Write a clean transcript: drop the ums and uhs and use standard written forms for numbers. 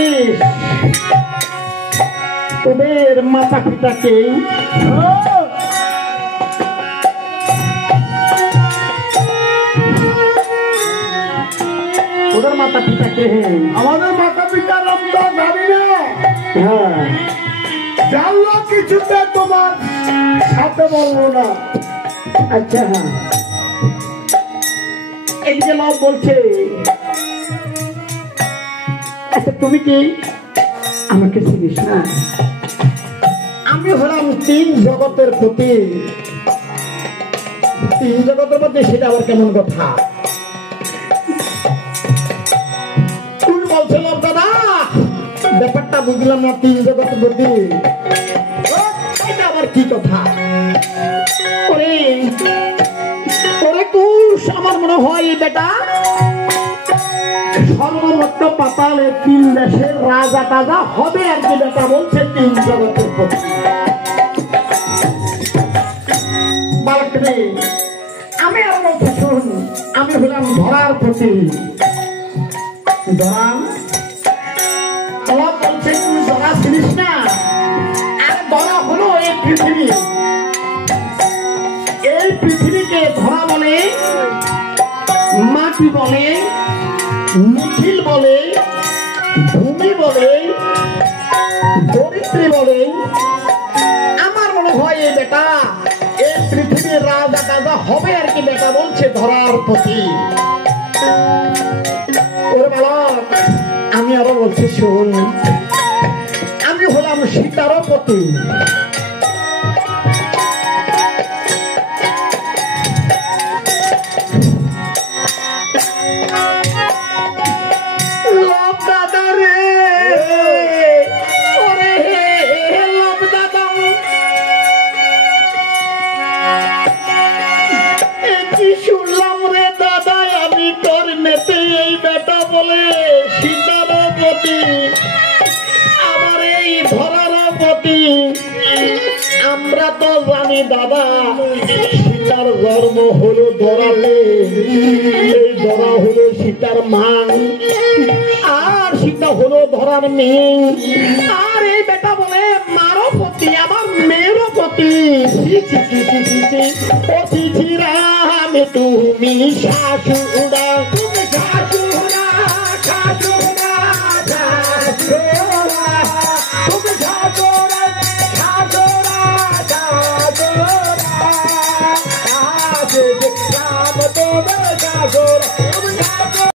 জানিস তোদের মাতা পিতাকে তোদের মাতা পিতাকে আমাদের মাতা পিতার আমরা জানি না। হ্যাঁ জানলো কিছুতে তোমার সাথে বলবো না। আচ্ছা হ্যাঁ এদিকে লোক বলছে আচ্ছা তুমি কি আমাকে চিনিস না? আমি হলাম তিন জগতের প্রতি। তিন জগতের মধ্যে সেটা আবার কেমন কথা? তুমি বলছিলাম দাদা ব্যাপারটা বুঝলাম না। তিন জগতের প্রতি এটা আবার কি কথা? ওরে ওরে কুশ আমার মনে হয় বেটা সর্বমত্ত পাতালে তিন দেশের রাজা টাজা হবে আর কি বেটা বলছে তিন জগতের প্রতি। বালকরে আমি আর বলছি শুন আমি হলাম ধরার প্রতি। ধরা বলছে তুই ধরা ছিলিস না। আর ধরা হলো এই পৃথিবী। এই পৃথিবীকে ধরা বলে, মাটি বলে, নিখিল বলে, ভূমি বলে, ধরিত্রী বলে। আমার মনে হয় এই বেটা এই পৃথিবীর রাজা টাজা হবে আর কি বেটা বলছে ধরার প্রতি। ওরে বালক আমি আরো বলছি শুন আমি হলাম সীতারও পতি। শুনলাম রে দাদা আমি তোর নেতে এই বেটা বলে সীতার প্রতি আমার এই ধরার প্রতি। আমরা তো জানি দাদা সীতার জন্ম হলো ধরাতে। এই ধরা হলো সীতার মা আর সীতা হলো ধরার মেয়ে। আর এই বেটা বলে মারো প্রতি আমার মেয়েরও প্রতি। অতিথিরা আমি তুমি শাশুড়া